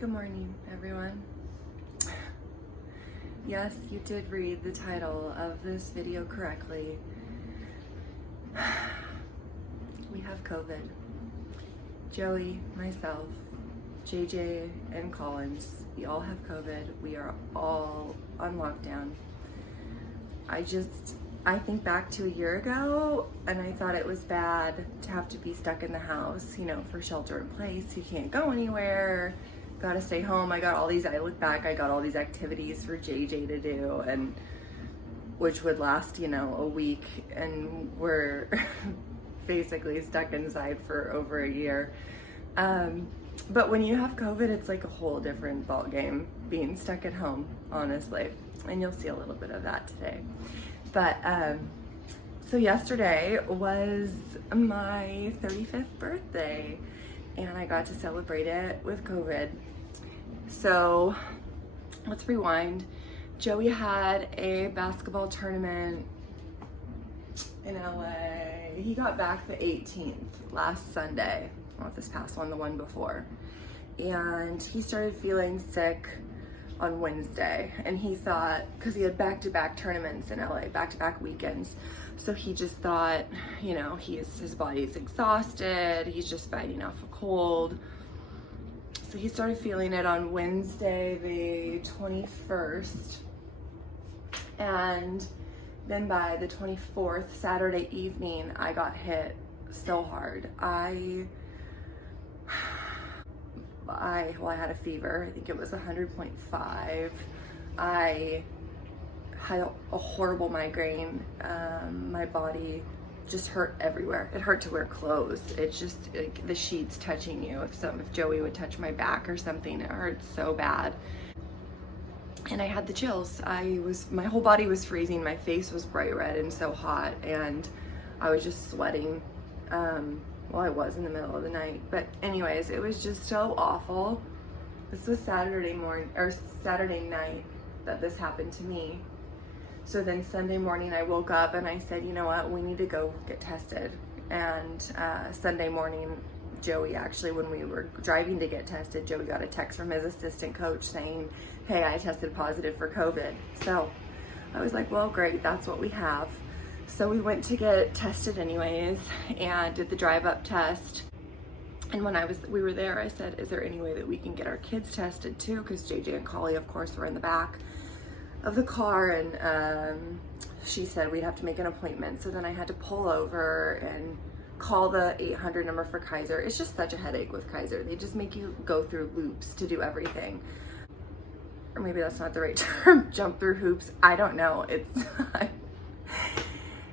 Good morning, everyone. Yes, you did read the title of this video correctly. We have COVID. Joey, myself, JJ, and Collins, we all have COVID. We are all on lockdown. I think back to a year ago, and I thought it was bad to have to be stuck in the house, for shelter in place. You can't go anywhere, gotta stay home. I look back, I got all these activities for JJ to do, and which would last, a week, and we're basically stuck inside for over a year. But when you have COVID, it's like a whole different ball game being stuck at home, honestly. And you'll see a little bit of that today. But so yesterday was my 35th birthday, and I got to celebrate it with COVID. So let's rewind. Joey had a basketball tournament in LA. He got back the 18th, last Sunday, not this past one, the one before. And he started feeling sick on Wednesday, and he thought, because he had back-to-back tournaments in LA, back-to-back weekends, so he just thought, his body's exhausted, he's just fighting off a cold. So he started feeling it on Wednesday the 21st, and then by the 24th, Saturday evening, I got hit so hard. I had a fever. I think it was 100.5. I had a horrible migraine. My body just hurt everywhere. It hurt to wear clothes. It's just like the sheets touching you. If Joey would touch my back or something, it hurt so bad. And I had the chills. My whole body was freezing. My face was bright red and so hot, and I was just sweating. Well, I was in the middle of the night, but anyways, it was just so awful. This was Saturday night that this happened to me. So then Sunday morning I woke up and I said, you know what, we need to go get tested. And Sunday morning, Joey, actually, when we were driving to get tested, Joey got a text from his assistant coach saying, hey, I tested positive for COVID. So I was like, well, great, that's what we have. So we went to get tested anyways and did the drive-up test. And when we were there, I said, is there any way that we can get our kids tested too? Because JJ and Collie, of course, were in the back of the car, and she said we'd have to make an appointment. So then I had to pull over and call the 800 number for Kaiser. It's just such a headache with Kaiser. They just make you go through loops to do everything. Or maybe that's not the right term, jump through hoops. I don't know.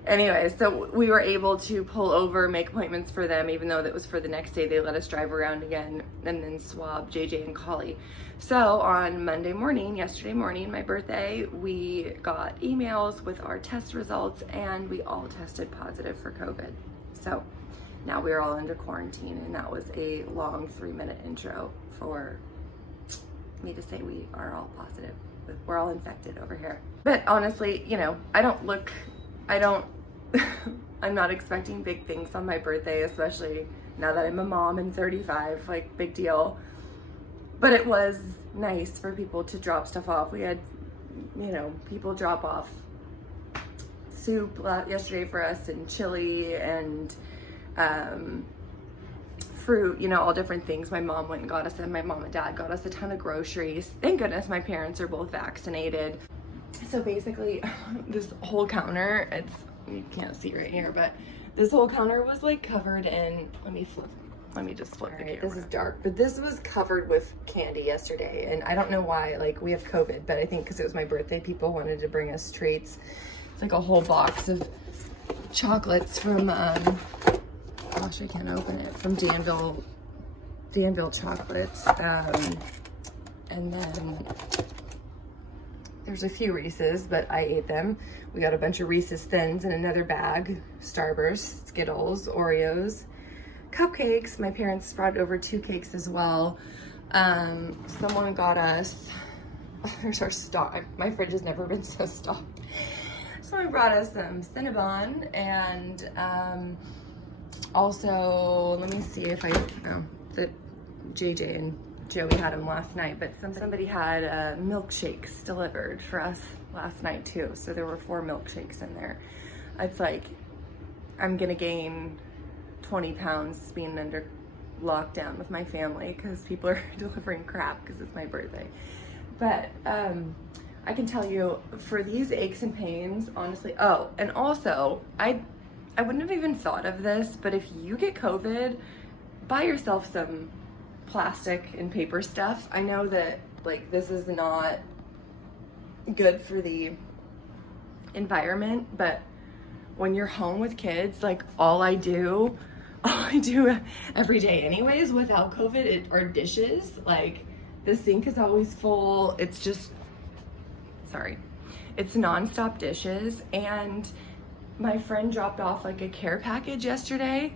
Anyway, so we were able to pull over, make appointments for them, even though that was for the next day. They let us drive around again and then swab JJ and Collie. So on Monday morning, yesterday morning, my birthday, we got emails with our test results, and we all tested positive for COVID. So now we're all under quarantine, and that was a long 3-minute intro for me to say we are all positive. We're all infected over here. But honestly, I'm not expecting big things on my birthday, especially now that I'm a mom and 35, big deal. But it was nice for people to drop stuff off. We had, people drop off soup yesterday for us, and chili, and fruit, all different things. My mom went and got us, and my mom and dad got us a ton of groceries. Thank goodness my parents are both vaccinated. So basically, this whole counter, you can't see right here, but this whole counter was covered in, let me just flip the camera. This is dark, but this was covered with candy yesterday, and I don't know why, we have COVID, but I think because it was my birthday, people wanted to bring us treats. It's a whole box of chocolates from, gosh, I can't open it, from Danville Chocolates, and then there's a few Reese's, but I ate them. We got a bunch of Reese's Thins in another bag, Starburst, Skittles, Oreos, cupcakes. My parents brought over 2 cakes as well. Someone got us, there's our stock. My fridge has never been so stocked. Someone brought us some Cinnabon, and also, let me see if the JJ and Joey had them last night, but somebody had milkshakes delivered for us last night too. So there were 4 milkshakes in there. It's like, I'm gonna gain 20 pounds being under lockdown with my family because people are delivering crap because it's my birthday. But I can tell you, for these aches and pains, honestly, oh, and also, I wouldn't have even thought of this, but if you get COVID, buy yourself some plastic and paper stuff. I know that, like, this is not good for the environment, but when you're home with kids, like, all I do every day anyways without COVID are dishes. Like, the sink is always full. It's just, sorry, it's nonstop dishes. And my friend dropped off like a care package yesterday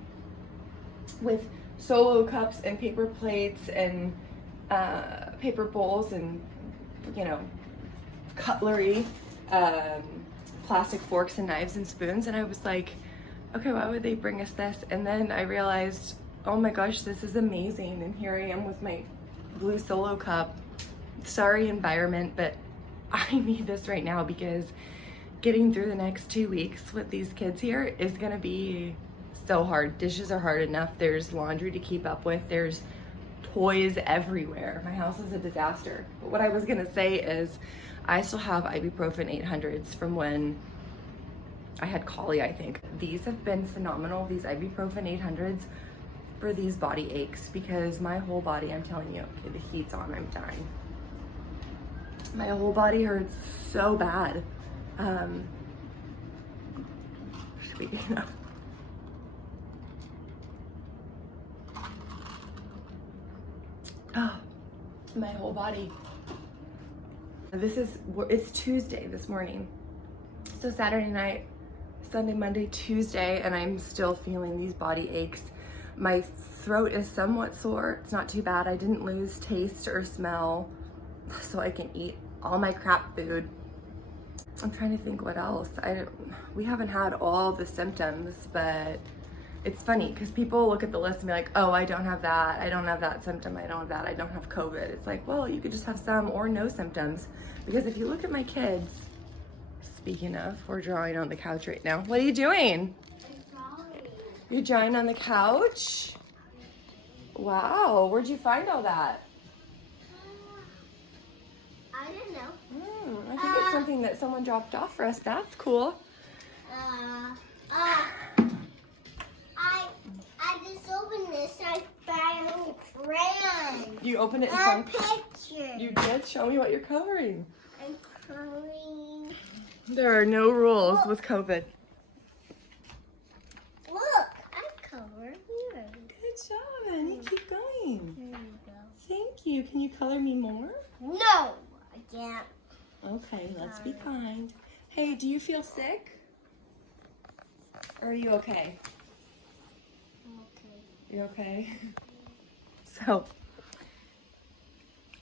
with Solo cups and paper plates and paper bowls and, you know, cutlery, plastic forks and knives and spoons. And I was like, okay, why would they bring us this? And then I realized, oh my gosh, this is amazing. And here I am with my blue Solo cup. Sorry, environment, but I need this right now because getting through the next 2 weeks with these kids here is gonna be so hard. Dishes are hard enough. There's laundry to keep up with. There's toys everywhere. My house is a disaster. But what I was gonna say is I still have ibuprofen 800s from when I had coli, I think. These have been phenomenal, these ibuprofen 800s for these body aches, because my whole body, I'm telling you, okay, the heat's on, I'm dying. My whole body hurts so bad. You know. Oh, my whole body. It's Tuesday this morning. So Saturday night, Sunday, Monday, Tuesday, and I'm still feeling these body aches. My throat is somewhat sore. It's not too bad. I didn't lose taste or smell, so I can eat all my crap food. I'm trying to think what else. We haven't had all the symptoms, but it's funny because people look at the list and be like, oh, I don't have that. I don't have that symptom. I don't have that. I don't have COVID. It's like, well, you could just have some or no symptoms. Because if you look at my kids, speaking of, we're drawing on the couch right now. What are you doing? You're drawing on the couch? Wow, where'd you find all that? I don't know. I think it's something that someone dropped off for us. That's cool. I just opened this. I found a crayon. You opened it and A found picture. You did? Show me what you're coloring. I'm coloring. There are no rules with COVID. Look, I'm coloring here. Good job, Annie. Keep going. Here you go. Thank you. Can you color me more? No, I can't. Okay, let's be kind. Hey, do you feel sick? Or are you okay? Okay. You okay? So,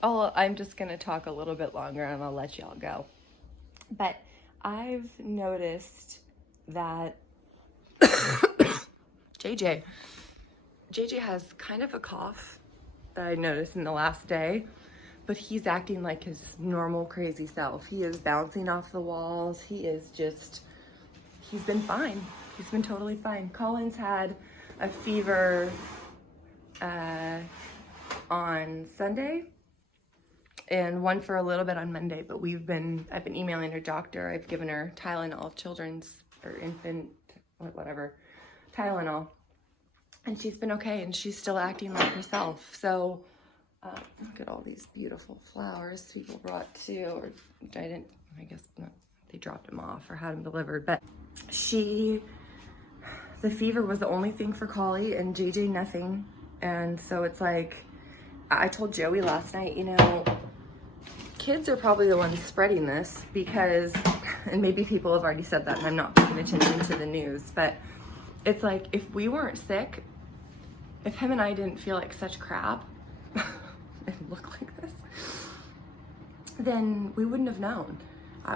I'm just gonna talk a little bit longer and I'll let y'all go. But I've noticed that JJ has kind of a cough that I noticed in the last day, but he's acting like his normal crazy self. He is bouncing off the walls. He's been fine. He's been totally fine. Colin's had a fever on Sunday and one for a little bit on Monday, but I've been emailing her doctor. I've given her Tylenol, children's or infant, whatever, Tylenol, and she's been okay, and she's still acting like herself. So look at all these beautiful flowers people brought too, or I guess not, they dropped them off or had them delivered, but the fever was the only thing for Collie, and JJ nothing. And so it's like, I told Joey last night, you know, kids are probably the ones spreading this because, and maybe people have already said that and I'm not paying attention to the news, but it's like, if we weren't sick, if him and I didn't feel like such crap and look like this, then we wouldn't have known.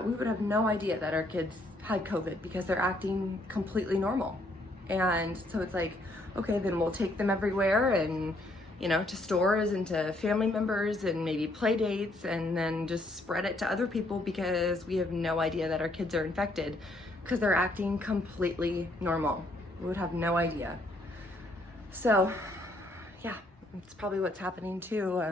We would have no idea that our kids had COVID because they're acting completely normal. And so it's like, okay, then we'll take them everywhere and, you know, to stores and to family members and maybe play dates, and then just spread it to other people because we have no idea that our kids are infected because they're acting completely normal. We would have no idea. So yeah, it's probably what's happening too.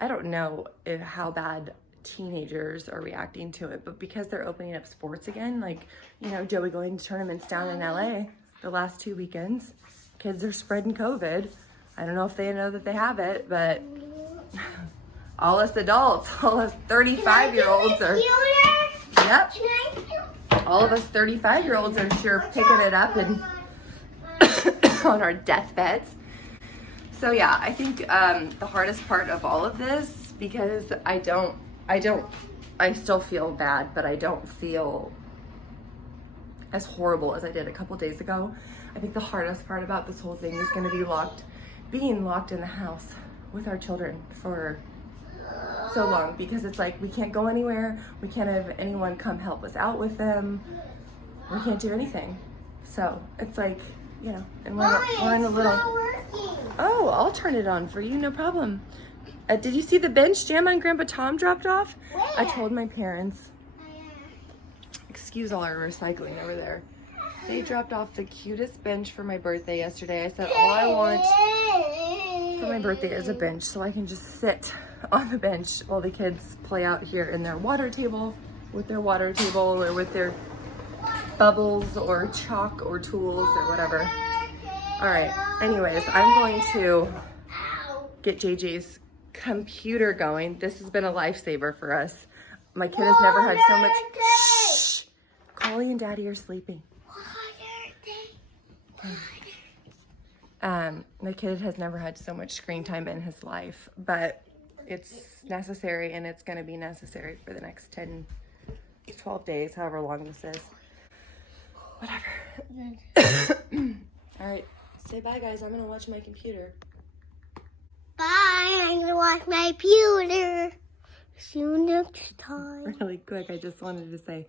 I don't know how bad teenagers are reacting to it, but because they're opening up sports again, like, you know, Joey going to tournaments down in LA the last 2 weekends, kids are spreading COVID. I don't know if they know that they have it, but all us adults, all us 35-year-olds are, yep, all of us 35-year-olds are sure picking it up and on our deathbeds. So yeah, I think the hardest part of all of this, because I still feel bad, but I don't feel as horrible as I did a couple days ago. I think the hardest part about this whole thing is going to be being locked in the house with our children for so long, because it's like we can't go anywhere, we can't have anyone come help us out with them, we can't do anything. So it's like, you know, and we're in a little... Oh, I'll turn it on for you, no problem. Did you see the bench Jam and Grandpa Tom dropped off? Where? I told my parents, excuse all our recycling over there. They dropped off the cutest bench for my birthday yesterday. I said all I want for my birthday is a bench so I can just sit on the bench while the kids play out here in their water table, with their water table or with their bubbles or chalk or tools or whatever. All right, anyways, I'm going to get JJ's computer going. This has been a lifesaver for us. My kid has never had so much... Shh! Collie and Daddy are sleeping. My kid has never had so much screen time in his life, but it's necessary, and it's going to be necessary for the next 10 to 12 days, however long this is. Whatever. All right, say bye, guys. I'm going to watch my computer. Bye, I'm gonna watch my computer. See you next time. Really quick, I just wanted to say,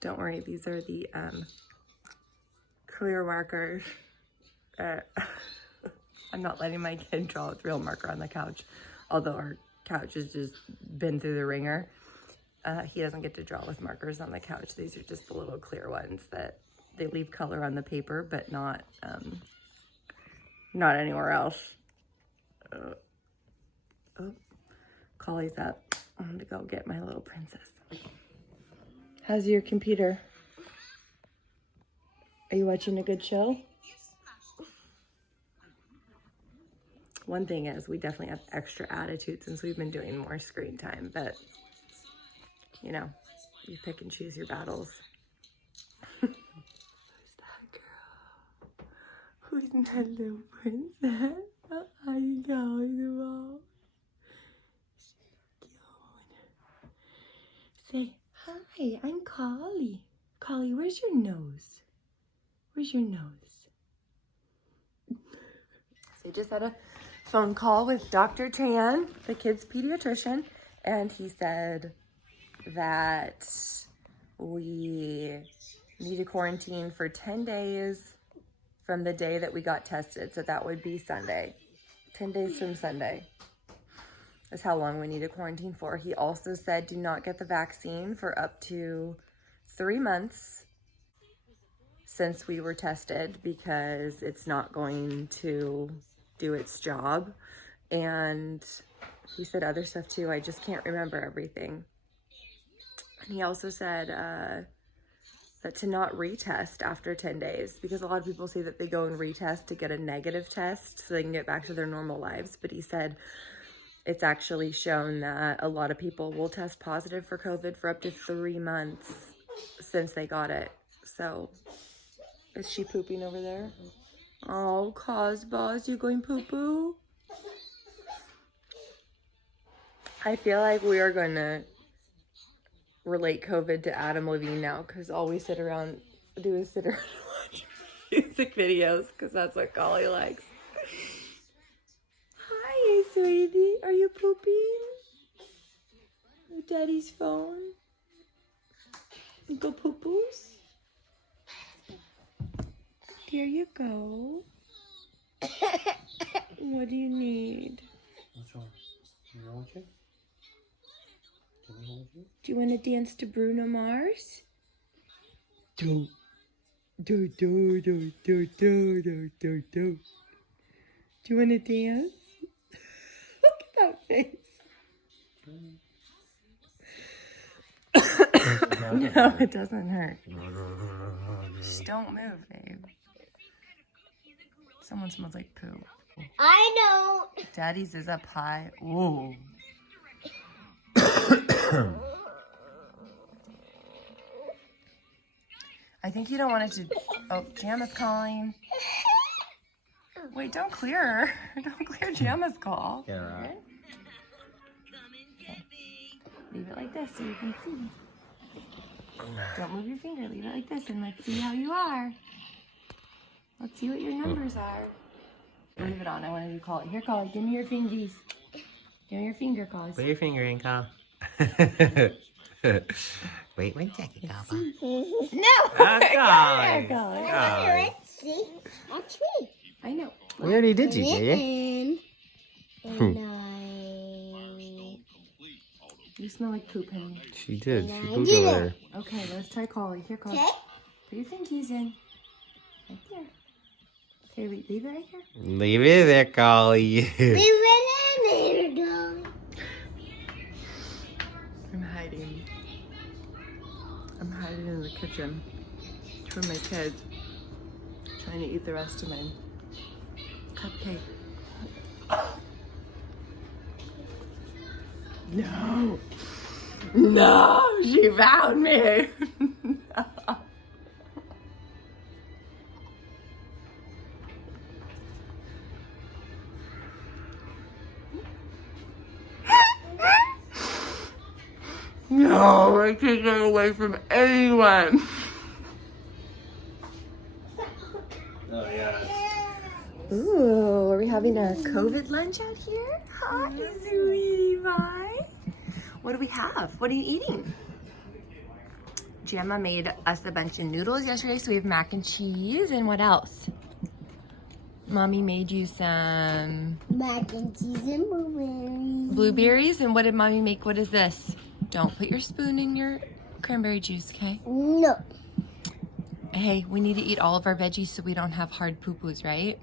don't worry, these are the clear markers. I'm not letting my kid draw with real marker on the couch, although our couch has just been through the ringer. He doesn't get to draw with markers on the couch. These are just the little clear ones that they leave color on the paper, but not anywhere else. Oh, Collie's up. I'm gonna go get my little princess. How's your computer? Are you watching a good show? One thing is, we definitely have extra attitude since we've been doing more screen time, but you know, you pick and choose your battles. Who's that girl? Who's that little princess? How you going, Mom? Say, hi, I'm Collie. Collie, where's your nose? Where's your nose? So just had a phone call with Dr. Tan, the kid's pediatrician, and he said that we need to quarantine for 10 days from the day that we got tested. So that would be Sunday. 10 days from Sunday is how long we need to quarantine for. He also said do not get the vaccine for up to 3 months since we were tested, because it's not going to do its job. And he said other stuff too. I just can't remember everything. And he also said that to not retest after 10 days, because a lot of people say that they go and retest to get a negative test so they can get back to their normal lives. But he said it's actually shown that a lot of people will test positive for COVID for up to 3 months since they got it. So, is she pooping over there? Oh, Cosbos, you going poo-poo? I feel like we are going to relate COVID to Adam Levine now, because all we sit around do is sit around and watch music videos, because that's what Collie likes. Hi, sweetie. Are you pooping? Your daddy's phone? You go poo-poos? There you go. What do you need? What's wrong? You know what you? Can we hold you? Do you want to dance to Bruno Mars? Do, do, do, do, do, do, do, do, do. Do you want to dance? Look at that face. No, it doesn't hurt. Just don't move, babe. Someone smells like poo. I don't. Daddy's is up high. Ooh. I think you don't want it to... Oh, Jamma's calling. Wait, don't clear her. Don't clear Jamma's call. Get her out. Okay. Leave it like this so you can see. Don't move your finger. Leave it like this and let's see how you are. Let's see what your numbers are. Leave it on. I wanted to call it. Here, Collie. Give me your fingies. Give me your finger, Collie. Put your finger in, Kyle. Wait 1 second, Kyle. No! Collie. Collie. Let's see. Watch me. I know. We already did you, And did I... You smell like poop, honey. She did. She I pooped did over it. there. Okay, let's try Collie. Here, Collie. Okay. Put your fingies in. Right there. Okay, leave it right here. Leave it there, Collie. There we go. I'm hiding. I'm hiding in the kitchen from my kids. Trying to eat the rest of my cupcake. No! No! She found me! No, I can't get away from anyone. Oh, yeah. Ooh, are we having a COVID lunch out here? Hi, sweetie pie. What do we have? What are you eating? Gemma made us a bunch of noodles yesterday, so we have mac and cheese. And what else? Mommy made you some Mac and cheese and blueberries. blueberries. And what did Mommy make? What is this? Don't put your spoon in your cranberry juice, okay? No. Hey, we need to eat all of our veggies so we don't have hard poo-poos, right?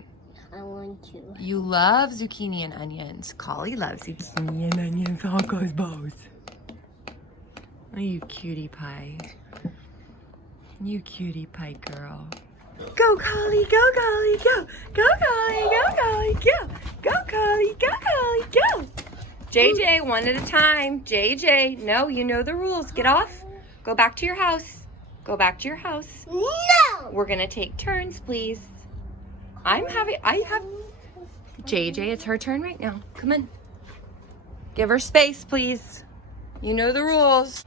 I want to. You love zucchini and onions. Collie loves zucchini and onions. All goes both. Oh, you cutie pie. You cutie pie girl. Go, Collie, go, Collie, go. Go, Collie, go, Collie, go. Go, Collie, go, Collie, go. JJ, one at a time. JJ, no, you know the rules. Get off. Go back to your house. Go back to your house. No. We're gonna take turns, please. I have JJ, it's her turn right now. Come on. Give her space, please. You know the rules.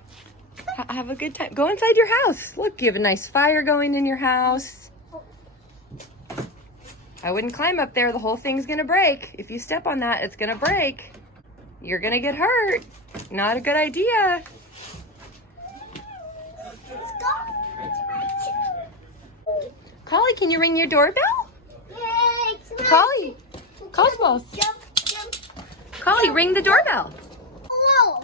Have a good time. Go inside your house. Look, you have a nice fire going in your house. I wouldn't climb up there. The whole thing's gonna break. If you step on that, it's gonna break. You're gonna get hurt. Not a good idea. Let's go. Collie, can you ring your doorbell? Yay, it's my- Collie, Cosmos. Jump, jump. Collie, ring the doorbell. Whoa.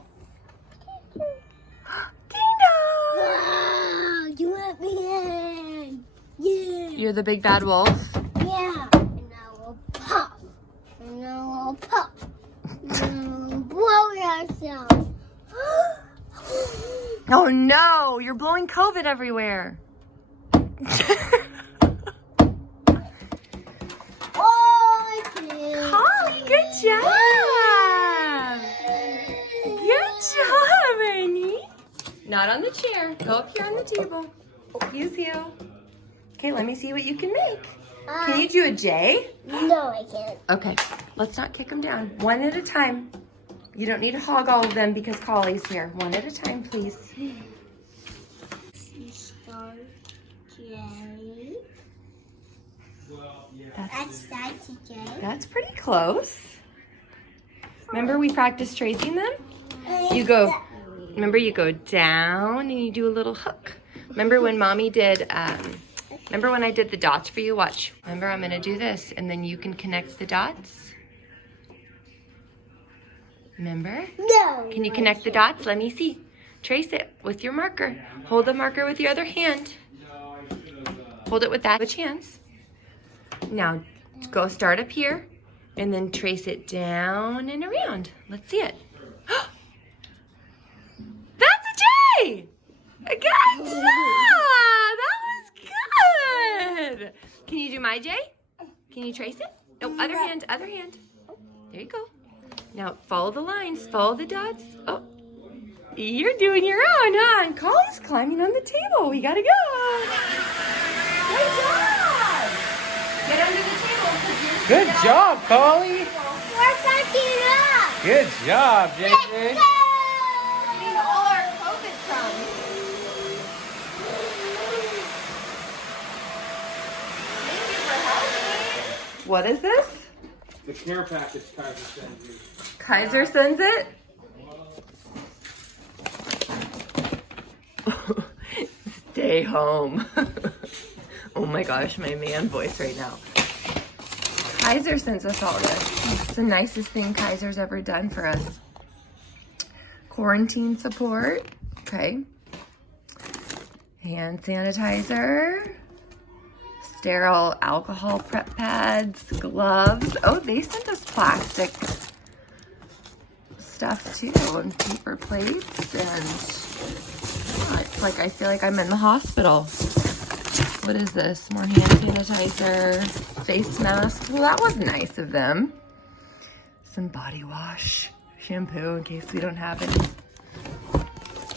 Ding dong. Wow, you let me in. Yeah. You're the big bad wolf. Yeah. And now we'll pop. And now we'll pop. And we'll blow yourself. Oh no, you're blowing COVID everywhere. Oh, I did. Collie, good job. Good job, honey. Not on the chair. Go up here on the table. Excuse you. Okay, let me see what you can make. Can you do a J? No, I can't. Okay, let's not kick them down. One at a time. You don't need to hog all of them because Collie's here. One at a time, please. C-star, J. That's That's J. That's pretty close. Remember we practiced tracing them? You go, remember you go down and you do a little hook. Remember when Mommy did Remember when I did the dots for you? Watch. Remember, I'm gonna do this, and then you can connect the dots. Remember? No. Can you connect the dots? Let me see. Trace it with your marker. Hold the marker with your other hand. Hold it with that. Switch hands. Now, go start up here, and then trace it down and around. Let's see it. That's a J! Good job! That was good! Can you do my J? Can you trace it? No, other hand, other hand. There you go. Now, follow the lines, follow the dots. Oh, you're doing your own, huh? And Collie's climbing on the table. We gotta go. Good job! Get under the table. 'Cause you're Good job, Collie. We're catching up. Good job, JJ. Let's go. eating all our COVID crumbs. Thank you for helping. What is this? The care package Kaiser sends you. Kaiser sends it? Stay home. Oh my gosh, my man voice right now. Kaiser sends us all this. It's the nicest thing Kaiser's ever done for us. Quarantine support. Okay. Hand sanitizer. Sterile alcohol prep pads. Gloves. Oh, they sent us plastic stuff too, and paper plates, and it's like I feel like I'm in the hospital. What is this? More hand sanitizer, face mask. Well, that was nice of them. Some body wash, shampoo in case we don't have any.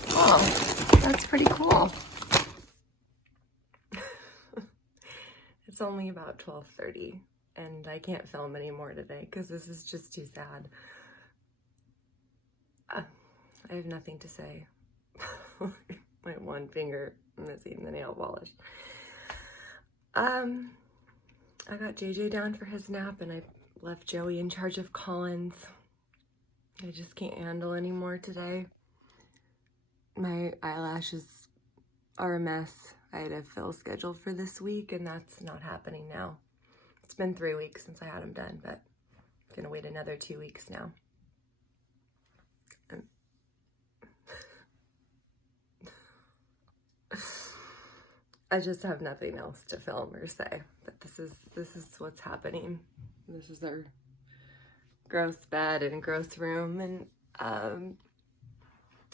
Oh, that's pretty cool. It's only about 12:30 and I can't film anymore today because this is just too sad. I have nothing to say. My one finger missing the nail polish. I got JJ down for his nap and I left Joey in charge of Collins. I just can't handle anymore today. My eyelashes are a mess. I had a fill scheduled for this week and that's not happening now. It's been 3 weeks since I had them done, but I'm gonna wait another 2 weeks now. I just have nothing else to film or say, but this is what's happening. This is our gross bed and gross room, and on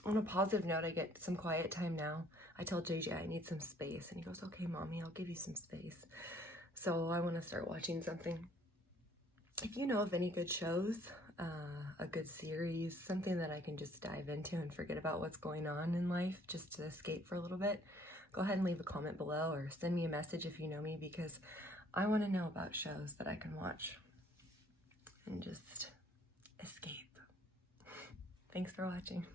a positive note, I get some quiet time now. I tell JJ I need some space, and he goes, okay, mommy, I'll give you some space. So I want to start watching something. If you know of any good shows, a good series, something that I can just dive into and forget about what's going on in life, just to escape for a little bit, go ahead and leave a comment below or send me a message if you know me, because I want to know about shows that I can watch and just escape. Thanks for watching.